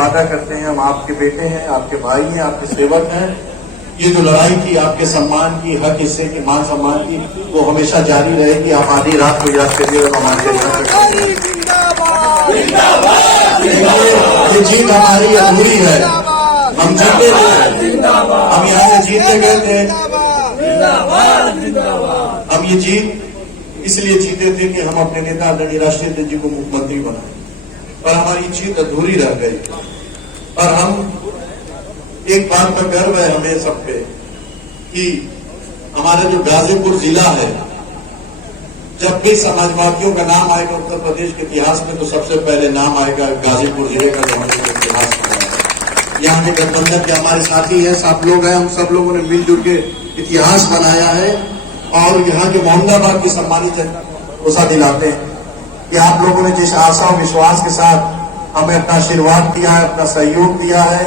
वादा करते हैं, हम आपके बेटे हैं, आपके भाई हैं, आपके सेवक हैं। ये जो लड़ाई थी आपके सम्मान की, हक हिस्से की, मान सम्मान की, वो हमेशा जारी रहेगी। आप आधी रात को याद करिए और हमारे ये जीत हमारी अधूरी है। हम जीते थे, हम यहाँ से जीतते गए थे। हम ये जीत इसलिए जीते थे कि हम अपने नेता आदरणीय राष्ट्रीय अध्यक्ष जी को मुख्यमंत्री बनाए, पर हमारी जीत अधूरी रह गई। और हम एक बात का गर्व है हमें सब पे कि हमारा जो गाजीपुर जिला है, जब भी समाजवादियों का नाम आएगा उत्तर प्रदेश के इतिहास में, तो सबसे पहले नाम आएगा गाजीपुर जिले का, जो हमने इतिहास बनाया। यहाँ के गठबंधन के हमारे साथी हैं, सब लोग हैं, हम सब लोगों ने मिलजुल के इतिहास बनाया है। और यहाँ के मोहम्मदाबाद की सम्मानित जनता को भरोसा दिलाते हैं कि आप लोगों ने जिस आशा और विश्वास के साथ हमें अपना आशीर्वाद दिया है, अपना सहयोग दिया है,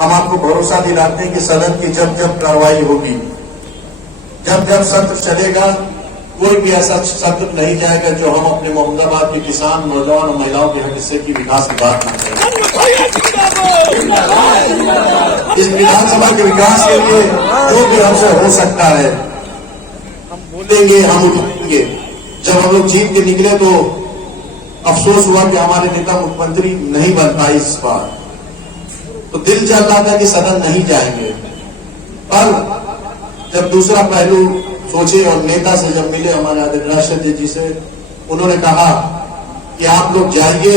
हम आपको भरोसा दिलाते हैं कि सदन की जब जब कार्रवाई होगी, जब जब सत्र चलेगा, कोई भी ऐसा सत्र नहीं जाएगा जो हम अपने मोहम्मदाबाद के किसान, नौजवान और महिलाओं के हक हिस्से की विकास की बात न करें। इस विधानसभा के विकास के लिए जो भी हमसे हो सकता है हम बोलेंगे, हम उठाएंगे। जब हम लोग जीत के निकले तो अफसोस हुआ कि हमारे नेता मुख्यमंत्री नहीं बन पाए इस बार, तो दिल चाहता था कि सदन नहीं जाएंगे। पर जब दूसरा पहलू सोचे और नेता से जब मिले, हमारे आदरणीय राष्ट्रीय अध्यक्ष जी से, उन्होंने कहा कि आप लोग जाइए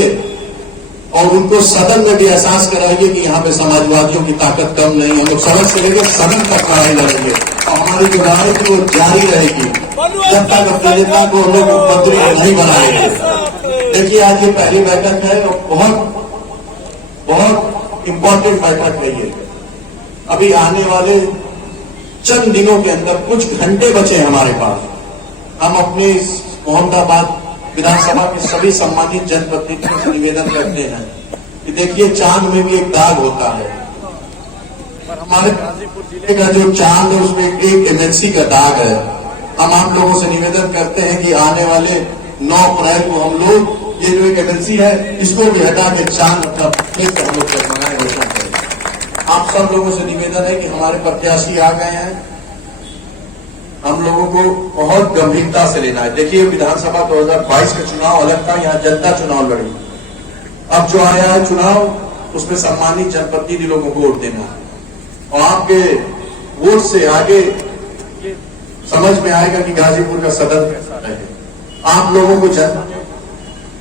और उनको सदन में भी एहसास कराइए कि यहाँ पे समाजवादियों की ताकत कम नहीं है। हम लोग सदन से लेकर सदन तक लड़ाई लड़ेंगे और हमारी जो लड़ाई थी वो जारी रहेगी जब तक अपने नेता को हम लोग मुख्यमंत्री नहीं बनाएंगे। देखिए, आज ये पहली बैठक है और बहुत इंपॉर्टेंट बैठक है ये। अभी आने वाले चंद दिनों के अंदर, कुछ घंटे बचे हमारे पास, हम अपने मोहम्मदाबाद विधानसभा के सभी सम्मानित जनप्रतिनिधियों से निवेदन करते हैं कि देखिए, चांद में भी एक दाग होता है, पर हमारे गाजीपुर जिले का जो चांद है उसमें एक एमएनसी का दाग है। हम आप लोगों से निवेदन करते हैं कि आने वाले 9 अप्रैल को हम लोग ये जो एक एमएनसी है इसको भी हटा के चांद अपना फिर से हम लोग जगमगाए रोशन करें। आप सब लोगों से निवेदन है कि हमारे प्रत्याशी आ गए हैं, हम लोगों को बहुत गंभीरता से लेना है। देखिए, विधानसभा 2022 का चुनाव अलग था, यहाँ जनता चुनाव लड़ी। अब जो आया है चुनाव, उसमें सम्मानित जनप्रतिनिधि लोगों को वोट देना है और आपके वोट से आगे समझ में आएगा कि गाजीपुर का सदन कैसा रहे। आप लोगों को जनता ने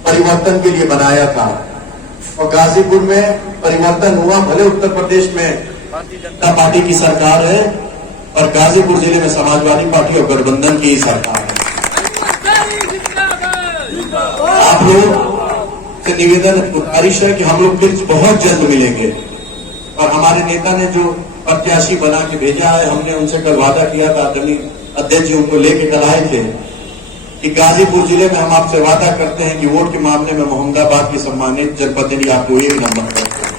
परिवर्तन के लिए बनाया था और गाजीपुर में परिवर्तन हुआ। भले उत्तर प्रदेश में भारतीय जनता पार्टी की सरकार है, और गाजीपुर जिले में समाजवादी पार्टी और गठबंधन की ही सरकार है। आप लोग से निवेदन, गुजारिश है कि हम लोग फिर बहुत जल्द मिलेंगे और हमारे नेता ने जो प्रत्याशी बना के भेजा है, हमने उनसे कल वादा किया था, आदरणीय अध्यक्ष जी उनको लेके कल आए थे कि गाजीपुर जिले में हम आपसे वादा करते हैं कि वोट के मामले में मोहम्मदाबाद की सम्मानित जनप्रतिनिधि आपको एक नंबर करते हैं।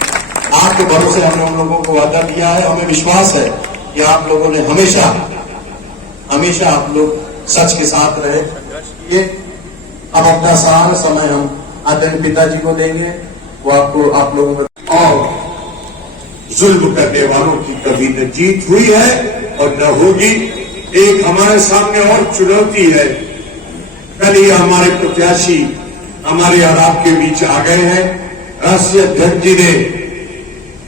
आपके भरोसे हमने उन लोगों को वादा दिया है। हमें विश्वास है कि आप लोगों ने हमेशा आप लोग सच के साथ रहे। ये अब अपना सारा समय हम आदरणीय पिताजी को देंगे, वो आपको आप लोगों को। और जुल्म करने वालों की कभी न जीत हुई है और न होगी। एक हमारे सामने और चुनौती है। कल ही हमारे प्रत्याशी हमारे और आपके बीच आ गए हैं। राष्ट्रीय अध्यक्ष जी ने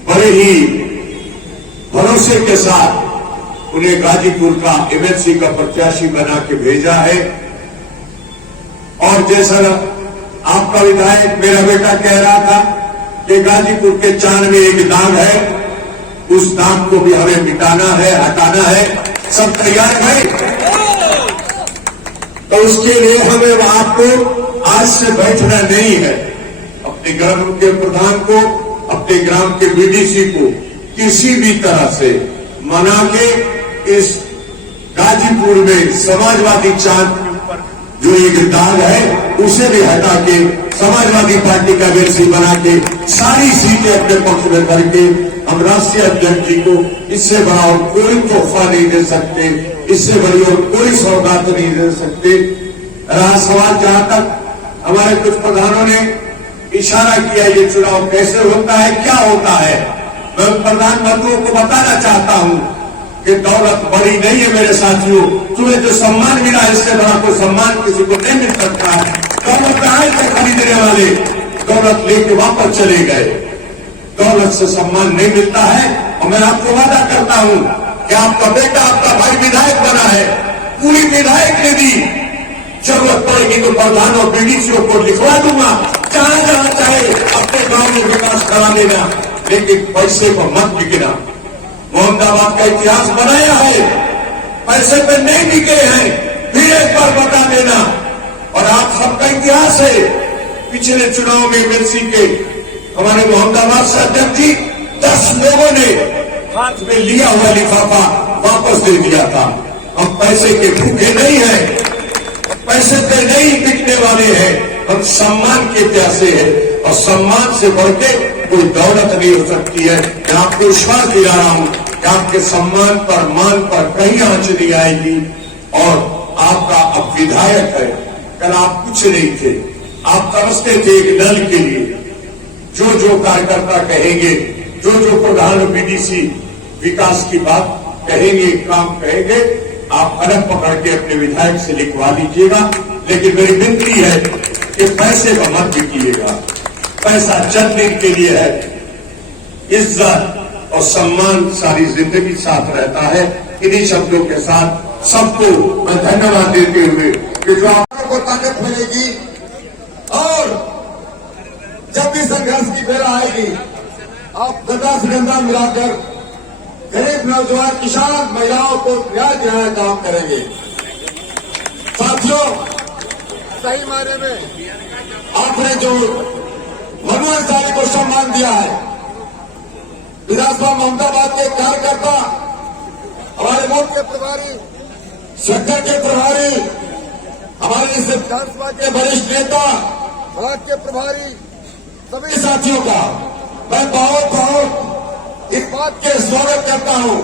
बड़े ही भरोसे के साथ उन्हें गाजीपुर का एमएलसी का प्रत्याशी बना के भेजा है। और जैसा आपका विधायक मेरा बेटा कह रहा था कि गाजीपुर के चांद में एक दाग है, उस दाग को भी हमें मिटाना है, हटाना है। सब तैयार है, तो उसके लिए हमें आपको आज से बैठना नहीं है। अपने ग्राम के प्रधान को, अपने ग्राम के बीडीसी को किसी भी तरह से मना के इस गाजीपुर में समाजवादी चांद के ऊपर जो एक दाग है उसे भी हटा के समाजवादी पार्टी का एमएलसी बना के सारी सीटें अपने पक्ष में करके हम राष्ट्रीय अध्यक्ष जी को इससे बड़ा और कोई तोहफा नहीं दे सकते, इससे बड़ी और कोई सौगात नहीं दे सकते। रहा सवाल जहां तक हमारे कुछ प्रधानों ने इशारा किया ये चुनाव कैसे होता है, क्या होता है। मैं प्रधानमंत्रियों को बताना चाहता हूं कि दौलत बड़ी नहीं है मेरे साथियों। तुम्हें जो सम्मान मिला इससे बड़ा कोई सम्मान किसी को नहीं मिल सकता है। दौलत आए थे खरीदने वाले, दौलत लेके वापस चले गए। दौलत से सम्मान नहीं मिलता है। और मैं आपको वादा करता हूं कि आपका बेटा, आपका भाई विधायक बना है, पूरी विधायक निधि जरूरत पड़ेगी तो प्रधान और बीडीसीओ को लिखवा दूंगा, जहां जहां चाहे अपने गांव में विकास करा देना, लेकिन पैसे को मत बिकना। मोहम्मदाबाद का इतिहास बनाया है, पैसे पे नहीं बिके हैं, फिर एक बार बता देना। और आप सबका इतिहास है, पिछले चुनाव में एमएलसी के हमारे मोहम्मदाबाद से अध्यक्ष जी 10 लोगों ने हाथ में लिया हुआ लिफाफा वापस दे दिया था। हम पैसे के भूखे नहीं हैं, पैसे पे नहीं बिकने वाले हैं, हम सम्मान के प्यासे हैं। और सम्मान से बढ़ के कोई दौलत नहीं हो सकती है। मैं आपको विश्वास दिला रहा हूं कि आपके सम्मान पर, मान पर कहीं आंच नहीं आएगी। और आपका अब विधायक है, कल आप कुछ नहीं थे, आप तरसते थे एक नल के लिए। जो जो कार्यकर्ता कहेंगे, जो जो प्रधान बीडीसी विकास की बात कहेंगे, काम कहेंगे, आप अलग पकड़ के अपने विधायक से लिखवा लीजिएगा। लेकिन मेरी विनती है कि पैसे का मत बिकिएगा। पैसा चंद दिन के लिए है, इज्जत और सम्मान सारी जिंदगी साथ रहता है। इन्हीं शब्दों के साथ सबको मैं धन्यवाद देते हुए कि जो आपको ताकत मिलेगी और जब भी संघर्ष की बेला आएगी, आप गदा से गंदा मिलाकर गरीब नौजवान किसान महिलाओं को न्याय दिलाने का काम करेंगे। साथियों, सही मायने में आपने जो मनोहर साली को सम्मान दिया है, विधानसभा मोहम्मदाबाद के कार्यकर्ता, हमारे मुल्क के प्रभारी, सेक्टर के प्रभारी, हमारे इस विधानसभा के वरिष्ठ नेता, ब्लॉक के प्रभारी, सभी साथियों का मैं बहुत बहुत इस बात के स्वागत करता हूं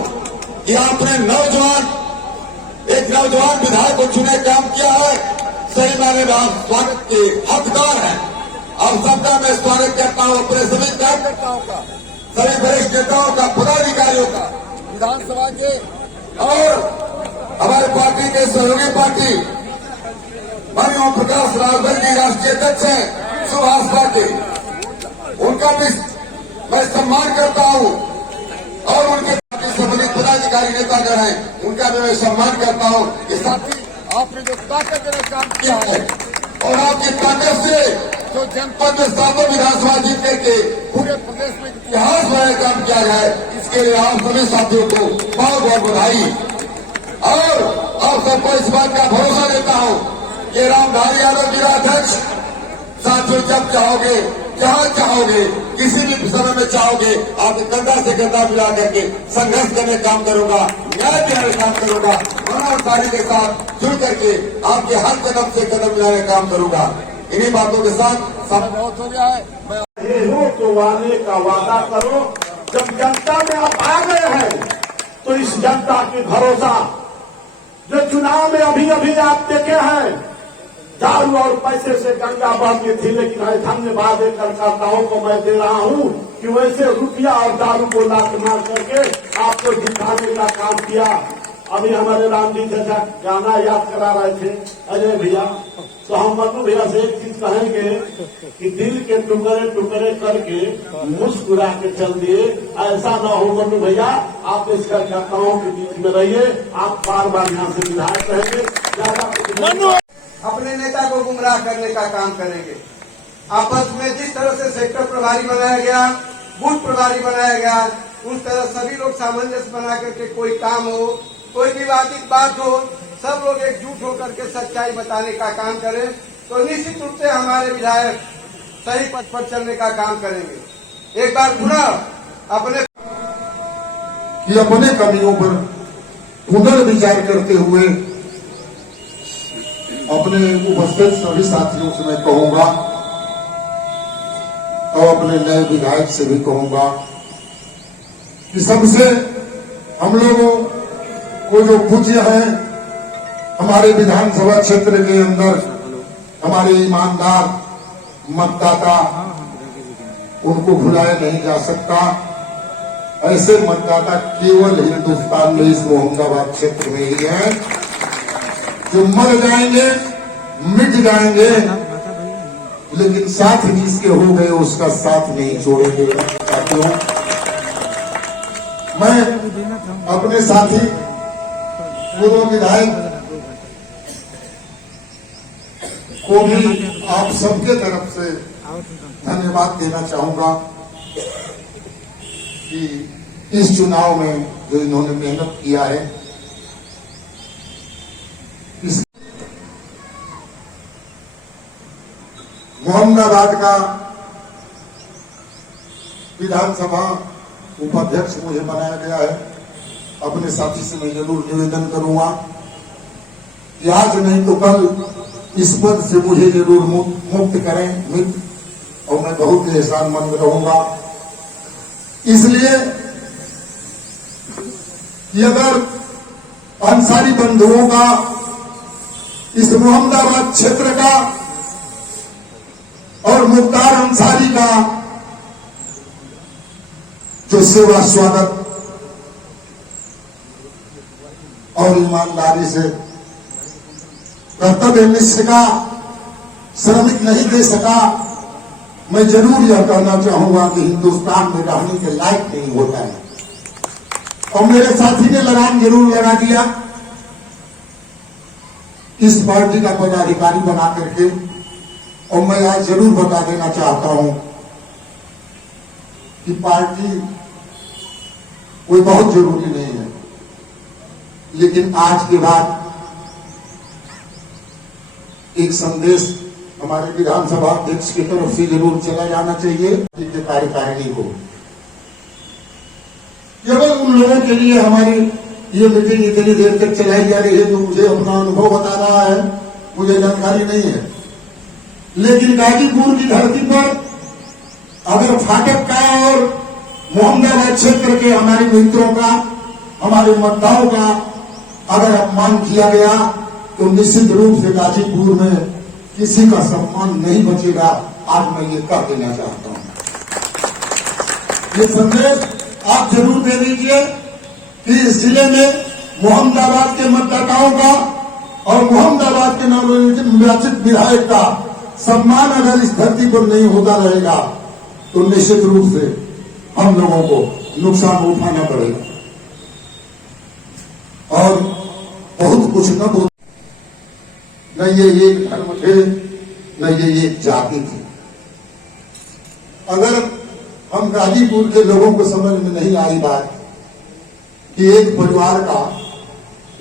कि आपने एक नौजवान विधायक को चुने काम किया है। सही मायने में आप स्वागत के हकदार हैं। आप सबका मैं स्वागत करता हूं, अपने सभी कार्यकर्ताओं का, सभी वरिष्ठ नेताओं का, पदाधिकारियों का, विधानसभा के और हमारे पार्टी के सहयोगी पार्टी माननीय ओम प्रकाश राजभर जी राष्ट्रीय अध्यक्ष हैं, सुभाष पार्टी, उनका भी मैं सम्मान करता हूं। और उनके संबंधित पदाधिकारी नेतागण हैं, उनका भी मैं सम्मान करता हूं। इस साथ ही आपने जो ताकत देने काम किया है और आपकी ताकत से जो जनपद में सातों विधानसभा जीत करके पूरे प्रदेश में इतिहास बनाने काम किया जाए, इसके लिए आप सभी साथियों को बहुत बहुत बधाई। और आप सबको इस बात का भरोसा देता हूं कि रामधारी यादव जिला अध्यक्ष साथियों, जब चाहोगे, जहां चाहोगे, किसी भी समय में चाहोगे, आप कंधा से कंधा मिला करके संघर्ष करने काम करूंगा, न्याय दिलाने काम करूंगा, मनोहर साली के साथ जुड़ करके आपके हर कदम से कदम मिलाने काम करूंगा। इन्हीं बातों के साथ समय बहुत हो गया है। ये हो तो वादे का वादा करो। जब जनता में आप आ गए हैं तो इस जनता की भरोसा जो चुनाव में अभी अभी आप देखे हैं, दारू और पैसे से गंगा बहती थी, लेकिन धन्यवाद एक कार्यकर्ताओं को मैं दे रहा हूं कि वैसे रुपया और दारू को लात मार करके आपको जिताने का काम किया। अभी हमारे राम जी चाचा गाना याद करा रहे थे अजय भैया, तो हम मनु भैया से एक चीज कहेंगे कि दिल के टुकड़े टुकड़े करके मुस्कुरा के चल दिए। ऐसा न हो मनु भैया, आप इस कार्यकर्ताओं के बीच में रहिए, आप बार बार यहाँ से विधायक रहेंगे। अपने नेता को गुमराह करने का काम करेंगे। आपस में जिस तरह से सेक्टर प्रभारी बनाया गया, बूथ प्रभारी बनाया गया, उस तरह सभी लोग सामंजस्य बना करके कोई काम हो, कोई विवादित बात हो, सब लोग एकजुट होकर के सच्चाई बताने का काम करें, तो निश्चित रूप से हमारे विधायक सही पथ पर चलने का काम करेंगे। एक बार पुनः अपने कमियों पर पुनर्विचार करते हुए अपने उपस्थित सभी साथियों से मैं कहूंगा और अपने नए विधायक से भी कहूंगा कि सबसे हम लोगों को जो पूज्य है, हमारे विधानसभा क्षेत्र के अंदर हमारे ईमानदार मतदाता उनको भुलाया नहीं जा सकता। ऐसे मतदाता केवल हिंदुस्तान में इस मोहम्मदाबाद क्षेत्र में ही है जो मर जाएंगे, मिट जाएंगे, लेकिन साथ जिसके हो गए उसका साथ नहीं छोड़ेंगे। साथियों, मैं अपने साथी पूर्व विधायक को भी आप सबके तरफ से धन्यवाद देना चाहूंगा कि इस चुनाव में जो इन्होंने मेहनत किया है, इस मोहम्मदाबाद का विधानसभा उपाध्यक्ष मुझे बनाया गया है। अपने साथी से मैं जरूर निवेदन करूंगा कि आज नहीं तो कल इस पद से मुझे जरूर मुक्त करें मित्र, और मैं बहुत ही एहसानमंद रहूंगा। इसलिए कि अगर अंसारी बंधुओं का इस मोहम्मदाबाद क्षेत्र का और मुख्तार अंसारी का जो सेवा स्वागत और ईमानदारी से कर्तव्य निष्ठा का श्रमिक नहीं दे सका, मैं जरूर यह कहना चाहूंगा कि हिंदुस्तान में रहने के लायक नहीं होता है। और मेरे साथी ने लगाम जरूर लगा दिया इस पार्टी का पदाधिकारी बना करके, और मैं आज जरूर बता देना चाहता हूं कि पार्टी कोई बहुत जरूरी नहीं है, लेकिन आज के बाद एक संदेश हमारे विधानसभा अध्यक्ष की तरफ से जरूर चला जाना चाहिए कि कार्यकारिणी को। केवल उन लोगों के लिए हमारी ये मीटिंग इतनी देर तक चलाई जा रही है जो मुझे अपना अनुभव बता रहा है, मुझे जानकारी नहीं है, लेकिन गाजीपुर की धरती पर अगर फाटक का और मोहम्मदाबाद क्षेत्र के हमारे मित्रों का, हमारे मतदाताओं का अगर अपमान किया गया तो निश्चित रूप से गाजीपुर में किसी का सम्मान नहीं बचेगा। आज मैं ये कह देना चाहता हूं। ये संदेश आप जरूर दे दीजिए कि इस जिले में मोहम्मदाबाद के मतदाताओं का और मोहम्मदाबाद के नवनिर्वाचित विधायक का सम्मान अगर इस धरती पर नहीं होता रहेगा तो निश्चित रूप से हम लोगों को नुकसान उठाना पड़ेगा। और बहुत कुछ न ये एक धर्म थे, न ये एक जाति थी। अगर हम गाजीपुर के लोगों को समझ में नहीं आई बात कि एक परिवार का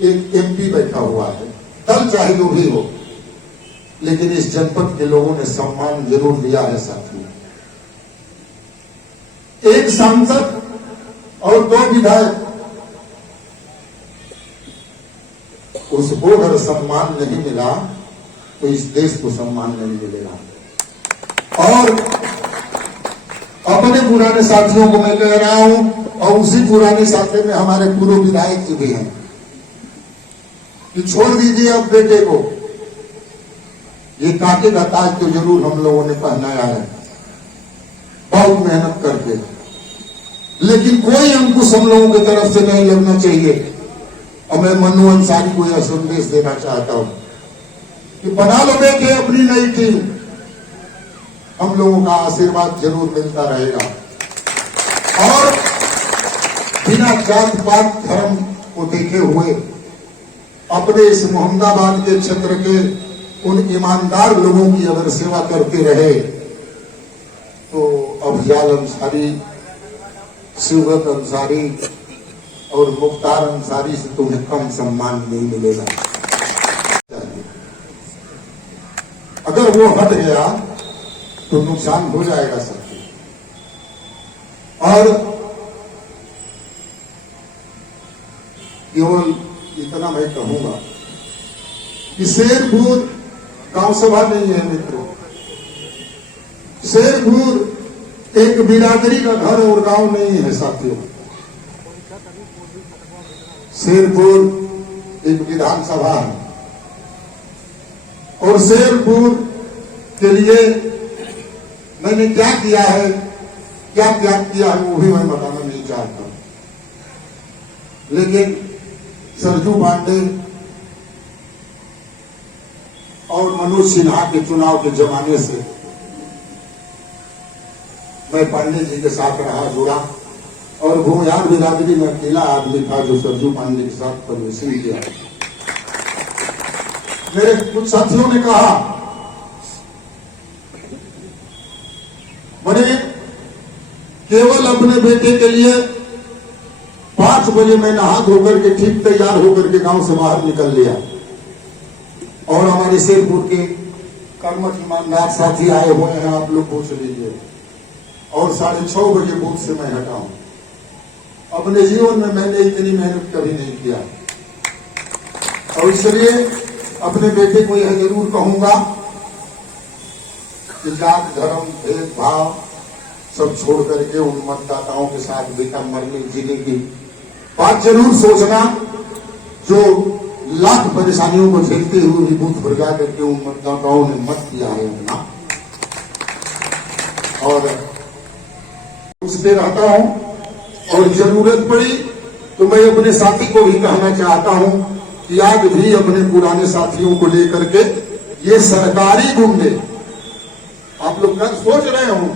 एक एमपी बैठा हुआ है, दल चाहे जो भी हो, लेकिन इस जनपद के लोगों ने सम्मान जरूर दिया है साथियों। एक सांसद और 2 विधायक, उसको अगर सम्मान नहीं मिला तो इस देश को सम्मान नहीं मिलेगा। और अपने पुराने साथियों को मैं कह रहा हूं, और उसी पुराने साथी में हमारे पूर्व विधायक जी भी हैं, कि छोड़ दीजिए अब बेटे को, ये कांटे का ताज तो जरूर हम लोगों ने पहनाया है बहुत मेहनत करके, लेकिन कोई अंकुश हम लोगों की तरफ से नहीं लगना चाहिए। और मैं मनु अंसारी को यह संदेश देना चाहता हूं कि बना लो बेटे अपनी नई टीम, हम लोगों का आशीर्वाद जरूर मिलता रहेगा। और बिना जात पात धर्म को देखे हुए अपने इस मोहम्मदाबाद के क्षेत्र के उन ईमानदार लोगों की अगर सेवा करते रहे तो अफजाल अंसारी, शिवगत अंसारी और मुख्तार अंसारी से तुम्हें कम सम्मान नहीं मिलेगा। अगर वो हट गया तो नुकसान हो जाएगा सबको। और केवल इतना मैं कहूंगा कि शेरपुर गांव सभा नहीं है मित्रों, शेरपुर एक बिरादरी का घर और गांव नहीं है साथियों। शेरपुर एक विधानसभा है, और शेरपुर के लिए मैंने क्या किया है क्या त्याग किया है वो भी मैं बताना नहीं चाहता, लेकिन सरजू पांडे और मनोज सिन्हा के चुनाव के जमाने से मैं पांडे जी के साथ रहा, जुड़ा, और भूमिहार बिरादरी में अकेला आदमी था जो सरजू पांडे के साथ प्रवेशन किया। मेरे कुछ साथियों ने कहा मैंने केवल अपने बेटे के लिए 5 बजे मैं नहा धोकर के ठीक तैयार होकर के गांव से बाहर निकल लिया, और हमारे शेरपुर के कर्मठ ईमानदार साथी आए हुए हैं, आप लोग पूछ लीजिए, और 6:30 बजे बूथ से मैं हटा हूं। अपने जीवन में मैंने इतनी मेहनत कभी नहीं किया, और इसलिए अपने बेटे को यह जरूर कहूंगा कि जात धर्म भेदभाव सब छोड़ करके उन मतदाताओं के साथ बेटा मरने जीने की बात जरूर सोचना, जो लाख परेशानियों को झेलते हुए भी बूथ पर जा करके उन मतदाताओं ने मत दिया है अपना, और उससे रहता हूं। और जरूरत पड़ी तो मैं अपने साथी को भी कहना चाहता हूं कि आज भी अपने पुराने साथियों को लेकर के ये सरकारी गुंडे, आप लोग कल सोच रहे हो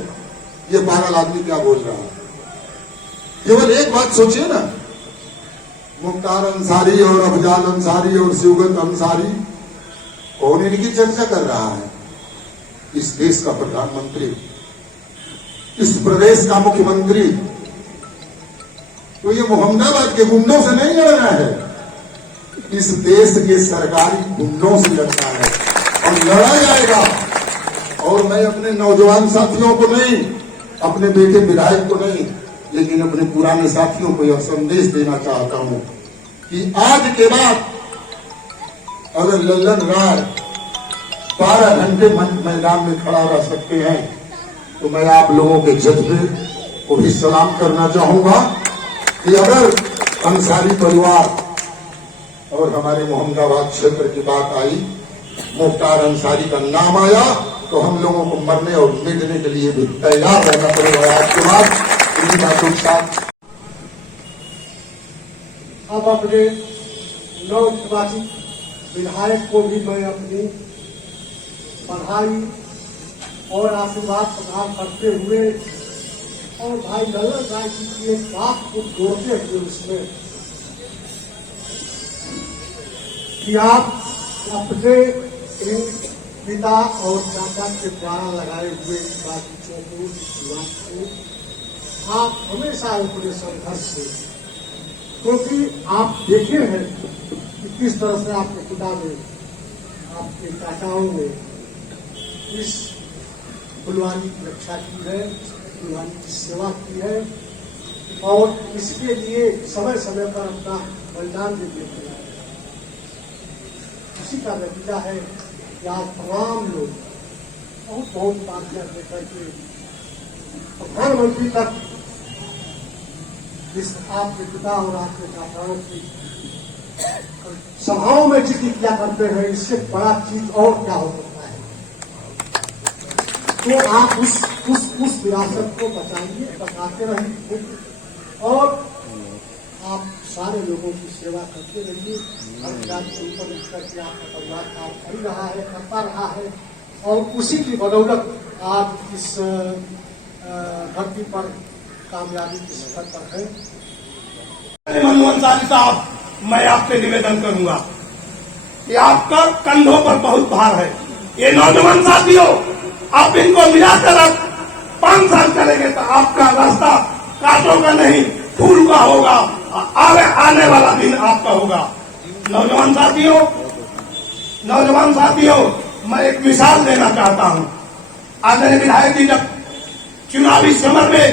ये पागल आदमी क्या बोल रहा है, केवल एक बात सोचिए ना, मुख्तार अंसारी और अफजाल अंसारी और शिवगत अंसारी कौन इनकी चर्चा कर रहा है? इस देश का प्रधानमंत्री, इस प्रदेश का मुख्यमंत्री। तो ये मोहम्मदाबाद के गुंडों से नहीं लड़ रहा है, इस देश के सरकारी गुंडों से लड़ता है, और लड़ा जाएगा। और मैं अपने नौजवान साथियों को नहीं, अपने बेटे विधायक को नहीं, लेकिन अपने पुराने साथियों को यह संदेश देना चाहता हूं कि आज के बाद अगर लल्लन राय 12 घंटे मैदान में खड़ा रह सकते हैं, तो मैं आप लोगों के जज्बे को भी सलाम करना चाहूंगा कि अगर अंसारी परिवार और हमारे मोहम्मदाबाद क्षेत्र की बात आई, मुख्तार अंसारी का नाम आया, तो हम लोगों को मरने और मिटने के लिए भी तैयार रहना पड़ेगा। आपके बाद इन्हीं बातों के साथ अब अपने नवनिर्वाचित विधायक को भी मैं अपनी बधाई और आशीर्वाद प्रदान करते हुए, और भाई लल्लन राय जी की एक बात को जोड़ते हुए उसमें कि आप अपने पिता और चाचा के द्वारा लगाए हुए बातचीतों को आप हमेशा अपने संघर्ष से, क्योंकि आप देखे हैं कि किस तरह से आपके पिता ने, आपके चाचाओं ने इस फुलवारी की रक्षा की है, फुलवारी की सेवा की है, और इसके लिए समय समय पर अपना बलिदान भी देते हैं। इसी का नतीजा है कि आज तमाम लोग बहुत बात लेकर के प्रधानमंत्री तक जिस आपके पिता और आपके चाचाओं की सभाओं में जिक्र किया करते हैं, इससे बड़ा चीज और क्या हो सकता है। तो आप उस विरासत को बचाइए, बचाते रहिए, और आप सारे लोगों की सेवा करते रहिए। हर जाति के ऊपर उठ करके आपका परिवार काम कर रहा है, करता रहा है, और उसी की बदौलत आज इस धरती पर कामयाबी के शिखर पर है। मनमोहन अंसारी साहब, मैं आपसे निवेदन करूंगा कि आपका कंधों पर बहुत भार है। ये नौजवान साथियों, आप इनको मिलाकर 5 साल चलेंगे तो आपका रास्ता कांटों का नहीं, फूल का होगा। आने वाला दिन आपका होगा। नौजवान साथियों, मैं एक मिसाल देना चाहता हूं। आदरणीय विधायक जी जब चुनावी समर में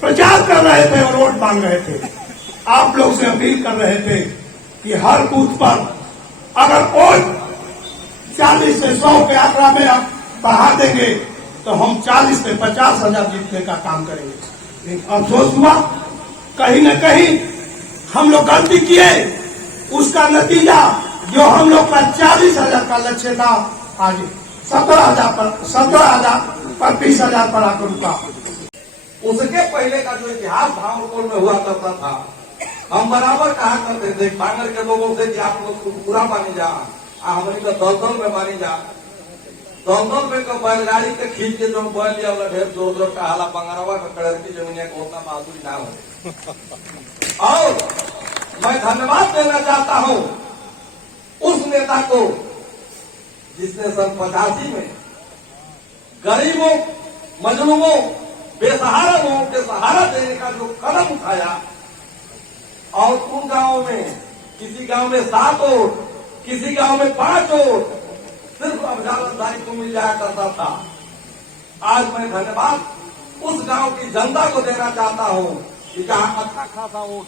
प्रचार कर रहे थे और वोट मांग रहे थे, आप लोग से अपील कर रहे थे कि हर बूथ पर अगर वोट 40 से 100 के आंकड़ा में आप बढ़ा देंगे तो हम 40 से 50,000 जीतने का काम करेंगे। लेकिन अफसोस हुआ, कहीं न कहीं हम लोग गलती किए। उसका नतीजा जो हम लोग का 40,000 का लक्ष्य था, आज 17,000 पर 20,000 पर आकर रुका। उसके पहले का जो इतिहास भावनपुर में हुआ करता था, हम बराबर कहा करते थे बांगर के लोगों से कि आप लोग पूरा मानी जा, हमारी तो दलदल में मानी जा। दलदल में का बैलगाड़ी के खींच के जो बैल लिया वाला ढेर जोर जोर का हाला बंगरवा में कड़र की जमीनिया को उतना बहादुरी ना हो। और मैं धन्यवाद देना चाहता हूं उस नेता को जिसने सन 85 में गरीबों, मजलूमों, बेसहारा लोगों के सहारा देने का जो कदम उठाया, और उन गांवों में किसी गांव में 7 वोट, किसी गांव में 5 वोट सिर्फ अफजाल अंसारी को मिल जाया करता था। आज मैं धन्यवाद उस गांव की जनता को देना चाहता हूं कि जहां अच्छा खासा वोट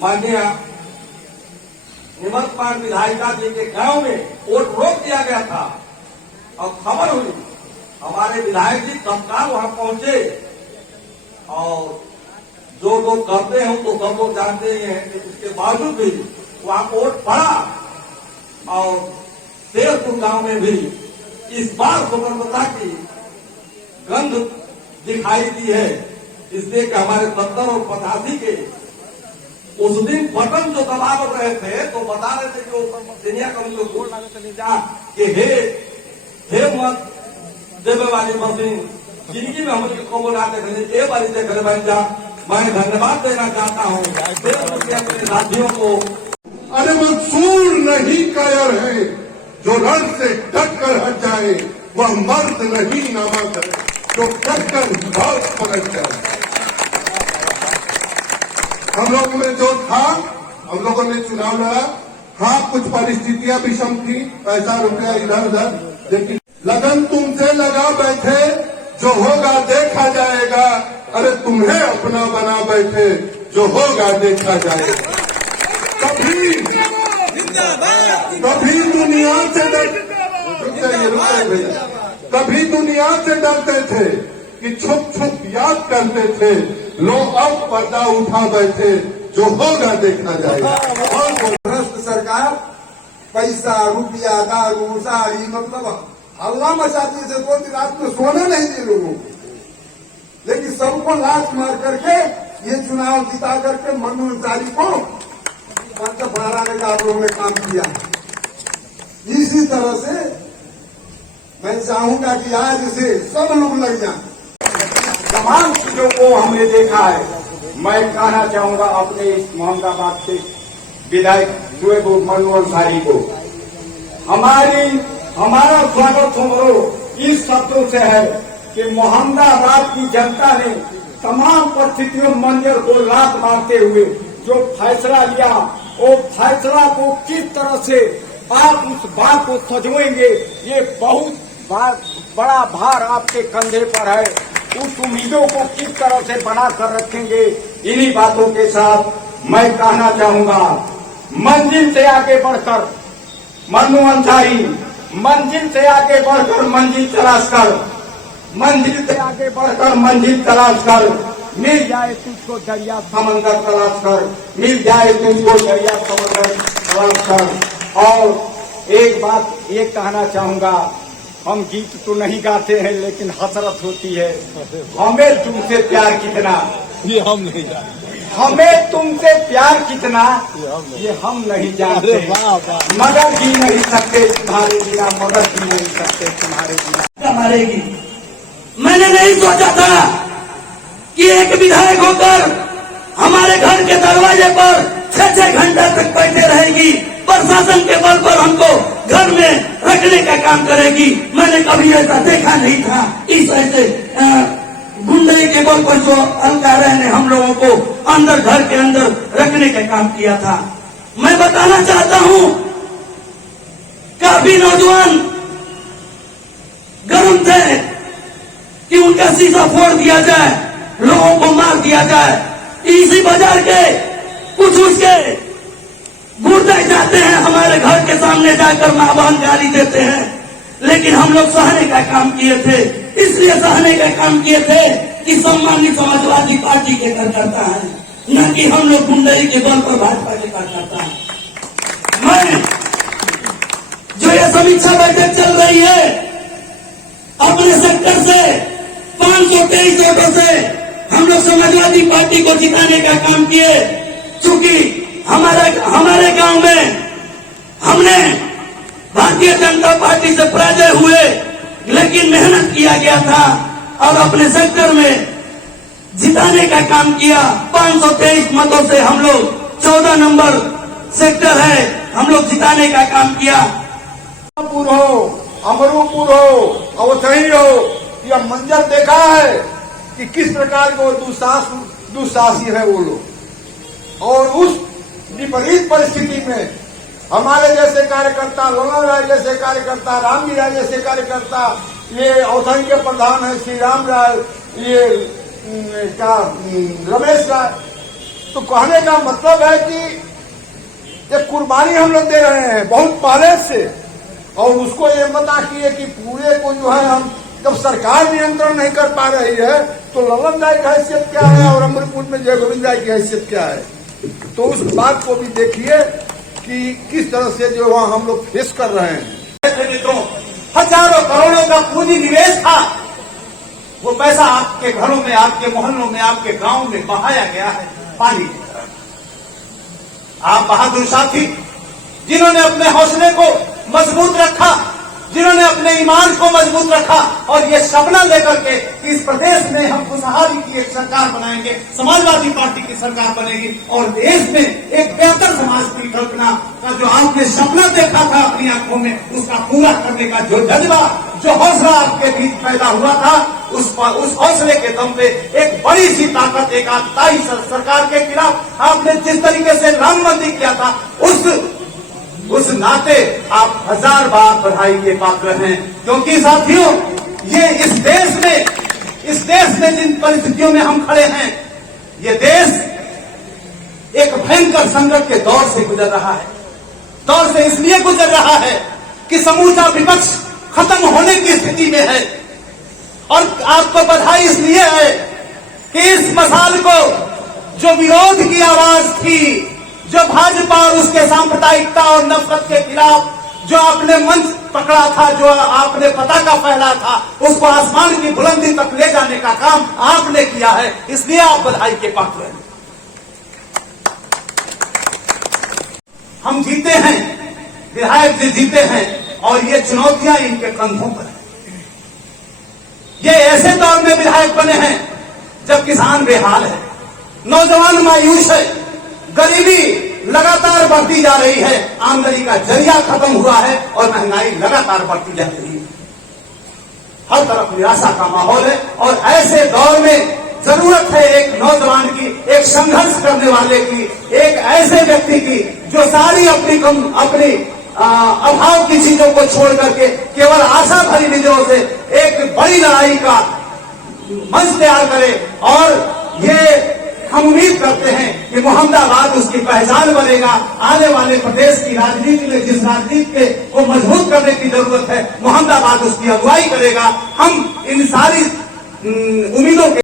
माननीय निमर्तमान विधायिका जी के गांव में वोट रोक दिया गया था, और खबर हुई हमारे विधायक जी तत्काल वहां पहुंचे, और जो लोग करते हैं तो सब लोग जानते ही हैं कि उसके बावजूद भी वहां वोट पड़ा, और शेरपुर गांव में भी इस बार स्वतंत्रता की गंध दिखाई दी है, इसलिए कि हमारे 70 और 85 के उस दिन बटन जो दबा रहे थे तो बता रहे थे कि वो दुनिया का उनको गोल लगा चले जा कि हे मत देवे वाली मशीन जिंदगी में हम को बोलाते थे, ये बारी से घर बन जा। मैं धन्यवाद देना चाहता हूँ अपने साथियों को। अरे मंसूर नहीं कायर है जो रण से डट कर हट जाए, वह मर्द नहीं नामा करे जो डट कर बहुत पलट जाए। हम लोगों में जो था, हम लोगों ने चुनाव लड़ा, हाँ कुछ परिस्थितियां विषम थी, पैसा रुपया इधर उधर, लेकिन लगन तुमसे लगा बैठे, जो होगा देखा जाएगा। अरे तुम्हें अपना बना बैठे, जो होगा देखा जाएगा। कभी दुनिया से कभी दुनिया से डरते थे कि छुप छुप याद करते थे, लोग अब पर्दा उठा बैठे, जो होगा देखा जाएगा। और भ्रष्ट सरकार पैसा, रुपया, दारू, साड़ी, मतलब हल्ला मचाती है, 2 दिन रात में सोने नहीं दे लोगों को। लेकिन सबको लात मार करके ये चुनाव जिता करके मनु अंसारी को मंच बढ़ाने का आप लोगों ने काम किया। इसी तरह से मैं चाहूंगा कि आज से सब लोग लग जाएं। तमाम चीजों को हमने देखा है। मैं कहना चाहूंगा अपने इस मोहम्मदाबाद से विधायक शुएब मनु अंसारी को, हमारा स्वागत समारोह इस शब्दों से है कि मोहम्मदाबाद की जनता ने तमाम परिस्थितियों मंदिर को लात मारते हुए जो फैसला लिया, वो फैसला को किस तरह से आप उस बात को सजवेंगे, ये बहुत बड़ा भार आपके कंधे पर है। उस उम्मीदों को किस तरह से बना कर रखेंगे, इन्हीं बातों के साथ मैं कहना चाहूंगा, मंजिल से आगे बढ़कर मनु अंसारी, मंजिल से आगे बढ़कर मंजिल तलाश कर, मंजिल से आगे बढ़कर मंजिल तलाश कर, मिल जाए तुझको दरिया समंदर तलाश कर, मिल जाए तुझको दरिया समंदर तलाश कर। और एक बात ये कहना चाहूंगा, हम गीत तो नहीं गाते हैं लेकिन हसरत होती है, हमें तुमसे प्यार कितना ये हम नहीं जानते, हमें तुमसे प्यार कितना ये हम नहीं जानते, मगर जी नहीं सकते तुम्हारे बिना, मगर जी नहीं सकते तुम्हारे बिना। मारेगी। मैंने नहीं सोचा था कि एक विधायक होकर हमारे घर के दरवाजे पर 6-6 घंटा तक बैठे रहेगी, प्रशासन के बल पर हमको घर में रखने का काम करेगी। मैंने कभी ऐसा देखा नहीं था। इस ऐसे गुंडे के बल पर जो अलकारा ने हम लोगों को अंदर घर के अंदर रखने का काम किया था। मैं बताना चाहता हूं, काफी नौजवान गरम थे कि उनका शीशा फोड़ दिया जाए, लोगों को मार दिया जाए। इसी बाजार के कुछ उसके गुर्दे जाते हैं, हमारे घर के सामने जाकर मां बहन गाली देते हैं, लेकिन हम लोग सहने का काम किए थे। इसलिए सहने का काम किए थे कि सम्मानित समाजवादी पार्टी के कार्यकर्ता है, न कि हम लोग गुंडई के बल पर भाजपा के कार्यकर्ता है। मैं जो ये समीक्षा बैठक चल रही है, अपने सेक्टर से 523 वोटों से लोग समाजवादी पार्टी को जिताने का काम किए। चूंकि हमारे गांव में हमने भारतीय जनता पार्टी से पराजय हुए, लेकिन मेहनत किया गया था और अपने सेक्टर में जिताने का काम किया। 523 मतों से हम लोग 14 नंबर सेक्टर है, हम लोग जिताने का काम किया। हो, अमरूपुर हो, अवसही हो, यह मंजर देखा है कि किस प्रकार के वो दुस्साहसी है वो लोग। और उस विपरीत परिस्थिति में हमारे जैसे कार्यकर्ता, ललन राय जैसे कार्यकर्ता, रामजी राय जैसे कार्यकर्ता, ये अवसही के प्रधान है श्री राम राय, ये क्या रमेश राय, तो कहने का मतलब है कि ये कुर्बानी हम लोग दे रहे हैं बहुत पहले से। और उसको ये मत आखिए कि पूरे को जो है हम जब सरकार नियंत्रण नहीं कर पा रही है तो ललन राय की हैसियत क्या है और अमरपुर में जय गोविंद राय की हैसियत क्या है। तो उस बात को भी देखिए कि किस तरह से जो है हम लोग फेस कर रहे हैं। मित्रों, हजारों करोड़ों का पूंजी निवेश था, वो पैसा आपके घरों में, आपके मोहल्लों में, आपके गांव में बहाया गया है पानी की तरह। आप बहादुर साथी जिन्होंने अपने हौसले को मजबूत रखा, जिन्होंने अपने ईमान को मजबूत रखा और ये सपना लेकर के इस प्रदेश में हम खुशहाली की एक सरकार बनाएंगे, समाजवादी पार्टी की सरकार बनेगी और देश में एक बेहतर समाज की कल्पना का जो आपने सपना देखा था अपनी आंखों में, उसका पूरा करने का जो जज्बा, जो हौसला आपके बीच पैदा हुआ था, उस हौसले के दम पे एक बड़ी सी ताकत, एक आताई सरकार के खिलाफ आपने जिस तरीके से लामबंदी किया था, उस नाते आप 1000 बार बधाई के पात्र हैं। क्योंकि साथियों, ये इस देश में जिन परिस्थितियों में हम खड़े हैं, ये देश एक भयंकर संकट के दौर से गुजर रहा है। दौर से इसलिए गुजर रहा है कि समूचा विपक्ष खत्म होने की स्थिति में है। और आपको बधाई इसलिए है कि इस मसाल को, जो विरोध की आवाज थी, जो भाजपा और उसके सांप्रदायिकता और नफरत के खिलाफ जो आपने मंच पकड़ा था, जो आपने पताका फहरा था, उसको आसमान की बुलंदी तक ले जाने का काम आपने किया है, इसलिए आप बधाई के पात्र हैं। हम जीते हैं, विधायक जी जीते हैं और ये चुनौतियां इनके कंधों पर हैं। ये ऐसे दौर में विधायक बने हैं जब किसान बेहाल है, नौजवान मायूस है, गरीबी लगातार बढ़ती जा रही है, आमदनी का जरिया खत्म हुआ है और महंगाई लगातार बढ़ती जा रही है। हर तरफ निराशा का माहौल है और ऐसे दौर में जरूरत है एक नौजवान की, एक संघर्ष करने वाले की, एक ऐसे व्यक्ति की जो सारी अपनी अभाव की चीजों को छोड़ करके केवल आशा भरी निधियों से एक बड़ी लड़ाई का मंच तैयार करे। और ये हम उम्मीद करते हैं कि मोहम्मदाबाद उसकी पहचान बनेगा। आने वाले प्रदेश की राजनीति में जिस राजनीति को मजबूत करने की जरूरत है, मोहम्मदाबाद उसकी अगुवाई करेगा। हम इन सारी उम्मीदों के